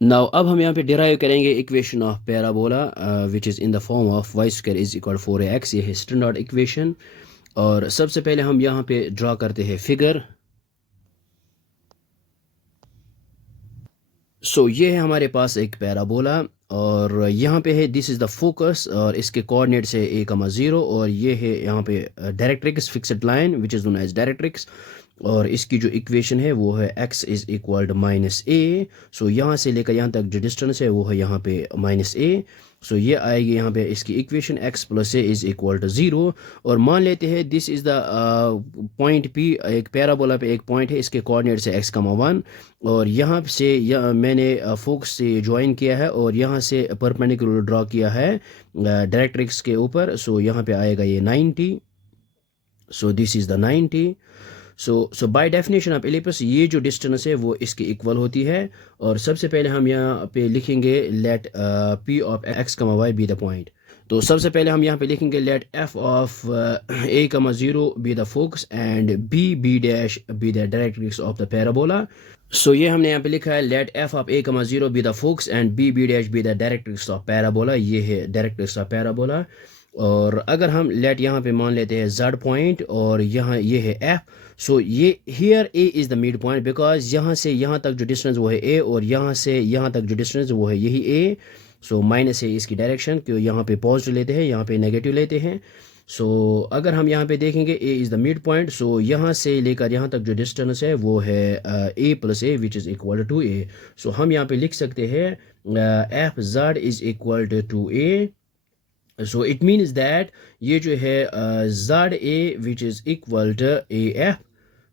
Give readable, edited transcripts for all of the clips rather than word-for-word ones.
Now अब हम यहाँ पे डिराइव करेंगे equation of parabola which is in the form of y square is equal 4x। ये है स्टैंडर्ड इक्वेशन। और सबसे पहले हम यहाँ पे ड्रा करते हैं फिगर। सो ये है हमारे पास एक पैराबोला और यहाँ पे है दिस इज़ द फोकस और इसके कोऑर्डिनेट्स है a,0 और ये है यहाँ पे directrix fixed line which is known as directrix. और इसकी जो इक्वेशन है वो है x is equal to -a। So यहाँ से लेकर यहाँ तक जो डिस्टेंस है वो है यहाँ पे -a। सो ये आएगी यहाँ पे इसकी equation x plus a is equal to 0। और मान लेते हैं this is the point p, एक पैराबोला पे एक पॉइंट है, इसके कोऑर्डिनेट्स है x,1। और यहाँ से मैंने फोकस से ज्वाइन किया है और यहाँ से परपेंडिकुलर ड्रॉ किया है डायरेक्ट्रिक्स के ऊपर। सो यहाँ पे आएगा ये 90। So this is the 90। So bye definition of ellipse ये जो डिस्टेंस है वो इसकी इक्वल होती है। और सबसे पहले हम यहाँ पे लिखेंगे let p of x,y be the point. तो सबसे पहले हम यहाँ पे लिखेंगे let f of a,0 be the focus and b dash be the directrix of the parabola. So ये हमने यहाँ पे लिखा है let f of a,0 be the focus and b dash be the directrix of parabola. ये है directrix of parabola. और अगर हम लेट यहाँ पे मान लेते हैं z पॉइंट और यहाँ ये है f। सो ये here a is the mid point because यहाँ से यहाँ तक जो डिस्टेंस वो है a और यहाँ से यहाँ तक जो डिस्टेंस वो है यही a। सो माइनस है इसकी डायरेक्शन, क्यों यहाँ पे पॉजिटिव लेते हैं यहाँ पे नेगेटिव लेते हैं। सो अगर हम यहाँ पे देखेंगे a is the mid point. So यहाँ से लेकर यहाँ तक जो डिस्टेंस है वो है a plus a which is equal to a। So हम यहाँ पे लिख सकते हैं f z is equal to a। So it means that ये जो है z a which is equal to a f।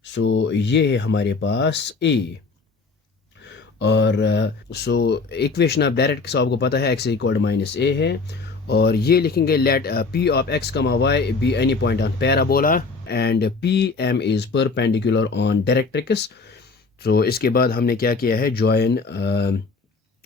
So ये है हमारे पास a। और सो इक्वेशन ऑफ डायरेक्ट आपको पता है x इक्वल -a है। और ये लिखेंगे let p of x,y be any point on parabola and pm is perpendicular on directrix. So इसके बाद हमने क्या किया है, ज्वाइन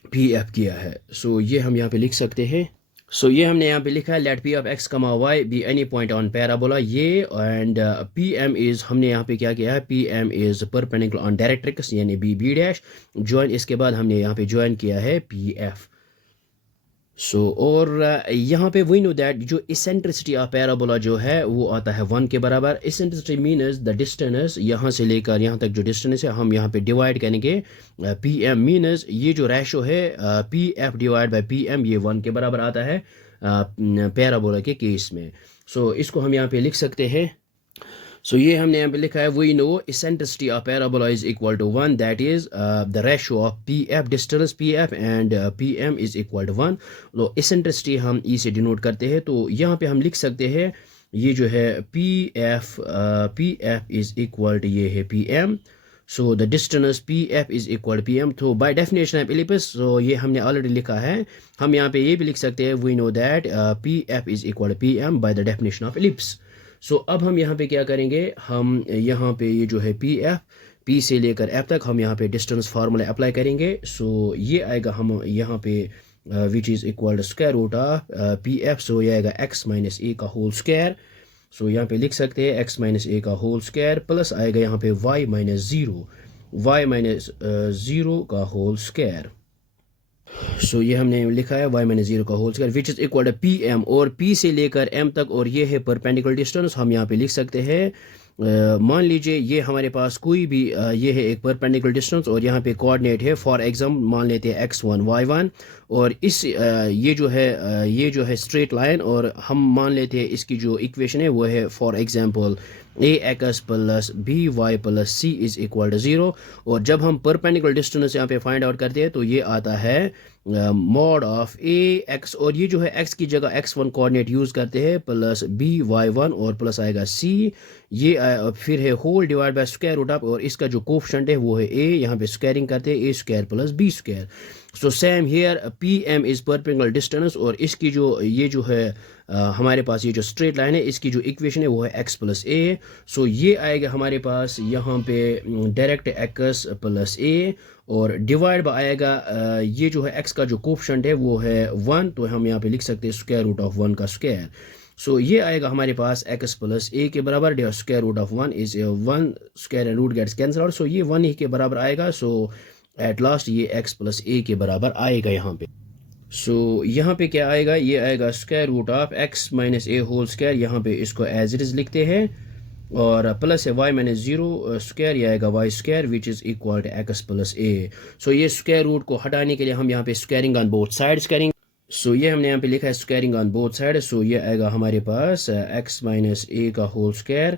pf किया है। सो ये हम यहाँ पे लिख सकते हैं। सो ये हमने यहाँ पे लिखा है let p of x,y be any point on parabola ये एंड pm इज़, हमने यहाँ पे क्या किया है, pm is perpendicular on directrix यानी b डैश ज्वाइन। इसके बाद हमने यहाँ पे ज्वाइन किया है pf। सो और यहाँ पे वी नो दैट जो इसेंट्रिसिटी ऑफ पैराबोला जो है वो आता है 1 के बराबर। इसेंट्रिसिटी मीन्स द डिस्टेंस यहाँ से लेकर यहाँ तक जो डिस्टेंस है हम यहाँ पे डिवाइड करेंगे pm मीन्स ये जो रेशो है pf डिवाइड बाय pm ये 1 के बराबर आता है पैराबोला के केस में। सो इसको हम यहाँ पे लिख सकते हैं। सो ये हमने यहाँ पे लिखा है we know eccentricity of parabola is equal to 1 that is the ratio of pf distance pf and pm is equal to 1। तो इसेंट्रिसिटी हम ई से डिनोट करते हैं। तो यहाँ पे हम लिख सकते हैं ये जो है pf इज इक्वल टू ये है pm। So the distance pf is equal to pm। तो by definition of ellipse so ये हमने ऑलरेडी लिखा है। हम यहाँ पे ये भी लिख सकते हैं we know that pf is equal to pm by the definition of ellipse. So अब हम यहाँ पे क्या करेंगे, हम यहाँ पे ये जो है p से लेकर f तक हम यहाँ पे डिस्टेंस फार्मूला अप्लाई करेंगे। सो ये आएगा हम यहाँ पे which is equal to square root of pf। So ये आएगा x माइनस a का होल स्क्वायर। सो यहाँ पे लिख सकते हैं x माइनस a का होल स्क्वायर प्लस आएगा यहाँ पे y माइनस ज़ीरो का होल स्क्वायर। सो ये हमने लिखा है y माइनस 0 का whole square which is equal to pm और p से लेकर m तक और ये है परपेंडिकुलर डिस्टेंस। हम यहाँ पे लिख सकते हैं मान लीजिए ये हमारे पास कोई भी ये है एक परपेंडिकुलर डिस्टेंस और यहाँ पे कोऑर्डिनेट है, फॉर एग्जाम्पल मान लेते हैं x1 y1 और इस ये जो है स्ट्रेट लाइन और हम मान लेते हैं इसकी जो इक्वेशन है वो है for example ax plus by plus c is equal to 0। और जब हम परपेंडिकुलर डिस्टेंस यहाँ पे फाइंड आउट करते हैं तो ये आता है मॉड ऑफ ax और ये जो है x की जगह x1 कोऑर्डिनेट यूज़ करते हैं प्लस by1 और प्लस आएगा c ये फिर है whole divide by square root of और इसका जो कोफिशिएंट है वो है a, यहाँ पे स्क्वायरिंग करते हैं a square plus b square. So same here pm is perpendicular distance और इसकी जो ये जो है हमारे पास ये जो स्ट्रेट लाइन है इसकी जो इक्वेशन है वो है x प्लस a। सो ये आएगा हमारे पास यहाँ पे डायरेक्ट x प्लस a और डिवाइड बाय आएगा ये जो है x का जो कोफिशिएंट है वो है 1 तो हम यहाँ पे लिख सकते हैं स्क्वायर रूट ऑफ 1 का स्क्वायर। सो ये आएगा हमारे पास x प्लस a के बराबर square root of 1 is 1 square and root gets cancel out. So ये 1 ही के बराबर आएगा। सो एट लास्ट ये x प्लस a के बराबर आएगा यहाँ पे। सो यहाँ पे क्या आएगा, ये आएगा square root of x minus a whole square, यहाँ पे इसको एज इट इज लिखते हैं, और प्लस है y माइनस जीरो स्क्वायर, ये आएगा y square which is equal to x plus a. So ये स्क्वायर रूट को हटाने के लिए हम यहाँ पे स्क्वायरिंग ऑन बोथ साइड्स करेंगे। सो ये हमने यहाँ पे लिखा है squaring on both side. So ये आएगा हमारे पास x माइनस ए का होल स्क्वायर,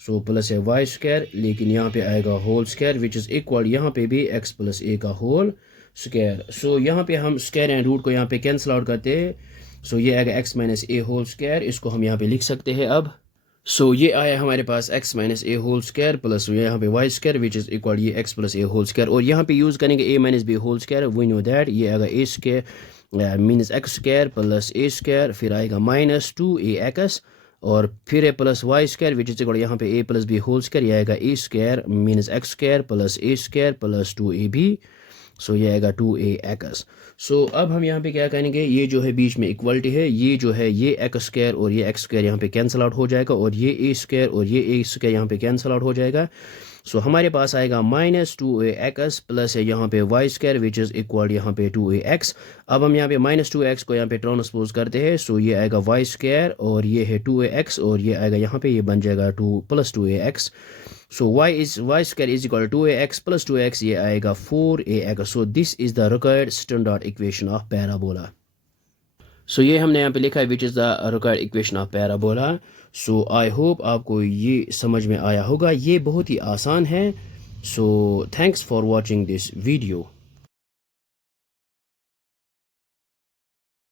सो प्लस है y स्क्वायर, लेकिन यहाँ पे आएगा whole square which is equal, यहाँ पे भी x प्लस ए का होल स्क्वायर। सो यहाँ पे हम स्क्वायर एंड रूट को यहाँ पे कैंसिल आउट करते हैं। सो ये आएगा x minus a whole square, इसको हम यहाँ पे लिख सकते हैं अब। सो ये आया हमारे पास x minus a whole square plus यहाँ पे y square which is equal ये x plus a whole square, और यहाँ पे यूज़ करेंगे a minus b whole square, we know that ये आएगा a square minus x square plus a square, फिर आएगा माइनस 2ax, और फिर है plus y square which is equal यहाँ पे a plus b whole square, ये आएगा a square minus x square plus a square plus 2ab, सो ये आएगा 2ax। सो अब हम यहाँ पे क्या करेंगे, ये जो है बीच में इक्वलिटी है, ये जो है ये x स्क्वायर और ये x स्क्वायर यहाँ पे कैंसिल आउट हो जाएगा, और ये a स्क्वायर और ये a स्क्वायर यहाँ पे कैंसिल आउट हो जाएगा। सो हमारे पास आएगा माइनस 2ax प्लस है यहाँ पे y square which is equal यहाँ पे 2ax। अब हम यहाँ पे माइनस 2x को यहाँ पे ट्रांसपोज करते हैं, सो ये आएगा y स्क्वायर और ये है 2ax, और ये आएगा यहाँ पे ये बन जाएगा 2 plus 2ax। So y square is equal 2ax plus 2x, ये आएगा 4ax। So this is the required standard equation of parabola. So ये हमने यहाँ पे लिखा है which is the required equation of parabola. So I hope आपको ये समझ में आया होगा, ये बहुत ही आसान है। So thanks for watching this video.